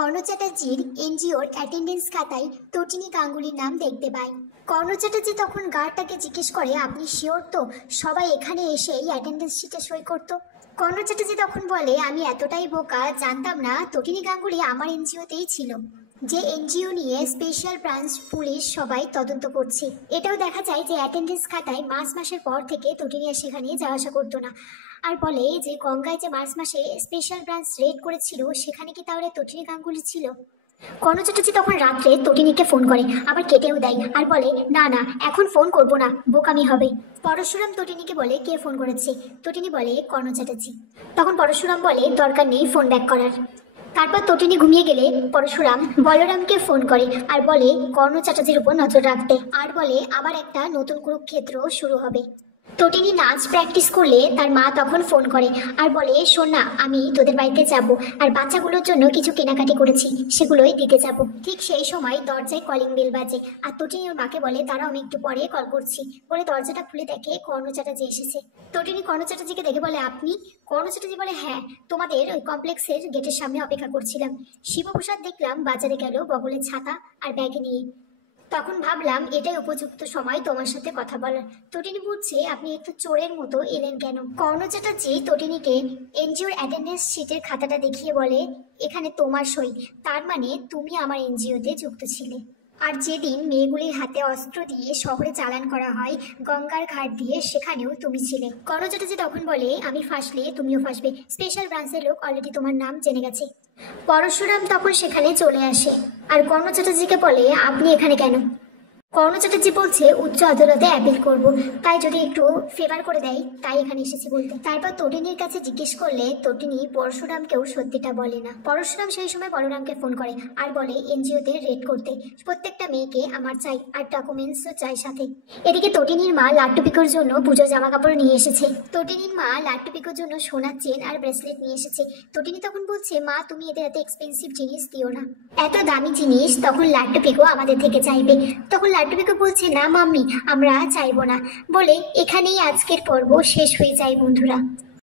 কর্ণ চ্যাটার্জির এনজিওর অ্যাটেন্ডেন্স খাতায় তটিনী গাঙ্গুলির নাম দেখতে পায়। কর্ণ চ্যাটার্জি তখন গার্ডটাকে জিজ্ঞেস করে, আপনি শিওর তো সবাই এখানে এসে এই অ্যাটেন্ডেন্স শিটে সই করতো? কর্ণ চ্যাটার্জি তখন বলে, আমি এতটাই বোকা, জানতাম না তটিনী গাঙ্গুলি আমার এনজিওতেই ছিল, যে এনজিও নিয়ে স্পেশাল ব্রাঞ্চ পুলিশ সবাই তদন্ত করছে। এটাও দেখা যায় যে অ্যাটেন্ডেন্স খাতায় মার্চ মাসের পর থেকে তটিনী আর সেখানে যাওয়া আসা করতো না। আর বলে যে গঙ্গায় যে মার্চ মাসে স্পেশাল ব্রাঞ্চ রেড করেছিল সেখানে কি তাহলে তটিনী গাঙ্গুলি ছিল? কর্ণ চ্যাটার্জি তখন রাত্রে তটিনীকে ফোন করে, আবার কেটেও দেয় আর বলে, না না এখন ফোন করবো না, বোকামি হবে। পরশুরাম তটিনীকে বলে, কে ফোন করেছে? তটিনী বলে, কর্ণ চ্যাটার্জি। তখন পরশুরাম বলে, দরকার নেই ফোন ব্যাক করার। তারপর তটিনী ঘুমিয়ে গেলে পরশুরাম বলরামকে ফোন করে আর বলে কর্ণ চ্যাটার্জির উপর নজর রাখতে, আর বলে আবার একটা নতুন কুরুক্ষেত্র শুরু হবে। তটিনী নাচ প্র্যাকটিস করলে তার মা তখন ফোন করে আর বলে, শোন না, আমি তোদের বাড়িতে যাব আর বাচ্চাগুলোর জন্য কিছু কেনাকাটি করেছি, সেগুলোই দিতে যাব। ঠিক সেই সময় দরজায় কলিং বেল বাজে আর তটিনী ওর মাকে বলে, তারা আমি একটু পরে কল করছি। বলে দরজাটা খুলে দেখে কর্ণ চ্যাটার্জি এসেছে। তটিনী কর্ণ চ্যাটার্জিকে দেখে বলে, আপনি? কর্ণ চ্যাটার্জি বলে, হ্যাঁ, তোমাদের ওই কমপ্লেক্সের গেটের সামনে অপেক্ষা করছিলাম। শিবপ্রসাদ দেখলাম বাজারে গেল বগলের ছাতা আর ব্যাগ নিয়ে, তখন ভাবলাম এটাই উপযুক্ত সময় তোমার সাথে কথা বলার। তটিনী বুঝছে, আপনি একটু চোরের মতো এলেন কেন? কর্ণ চ্যাটার্জি তটিনীকে এনজিওর অ্যাটেন্ডেন্স শিটের খাতাটা দেখিয়ে বলে, এখানে তোমার সই, তার মানে তুমি আমার এনজিওতে যুক্ত ছিলে। আর যেদিন মেয়েগুলির হাতে অস্ত্র দিয়ে শহরে চালান করা হয় গঙ্গার ঘাট দিয়ে, সেখানেও তুমি ছিলে। কর্ণ চ্যাটার্জি তখন বলে, আমি ফাঁসলে তুমিও ফাঁসবে, স্পেশাল ব্রাঞ্চের লোক অলরেডি তোমার নাম জেনে গেছে। পরশুরাম তখন সেখানে চলে আসে আর কর্ণ চ্যাটার্জিকে বলে, আপনি এখানে কেন? কর্ণ চ্যাটার্জি বলছে, উচ্চ আদালতে অ্যাপিল করব, তাই যদি একটু ফেভার করে দেয় তাই এখানে এসেছি বলতে। তারপর তটিনীর কাছে জিজ্ঞেস করলে তটিনী পরশুরামকেও সত্যিটা বলে না। পরশুরাম সেই সময় বলরামকে ফোন করে আর বলে এনজিওতে রেড করতে, প্রত্যেকটা মেয়েকে আমার চাই আর ডকুমেন্টসও চাই সাথে। এদিকে তটিনীর মা লাট্টু পিকোর জন্য পুজো জামা কাপড় নিয়ে এসেছে। তটিনীর মা লাট্টু পিকোর জন্য সোনার চেন আর ব্রেসলেট নিয়ে এসেছে। তটিনী তখন বলছে, মা তুমি এদের এত এক্সপেন্সিভ জিনিস দিও না, এত দামি জিনিস তখন লাট্টু পিকো আমাদের থেকে চাইবে। তখন লাট্টু পিকো বলছে, না মাম্মি, আমরা চাইবো না। বলে এখানেই আজকের পর্ব শেষ হয়ে যায় বন্ধুরা।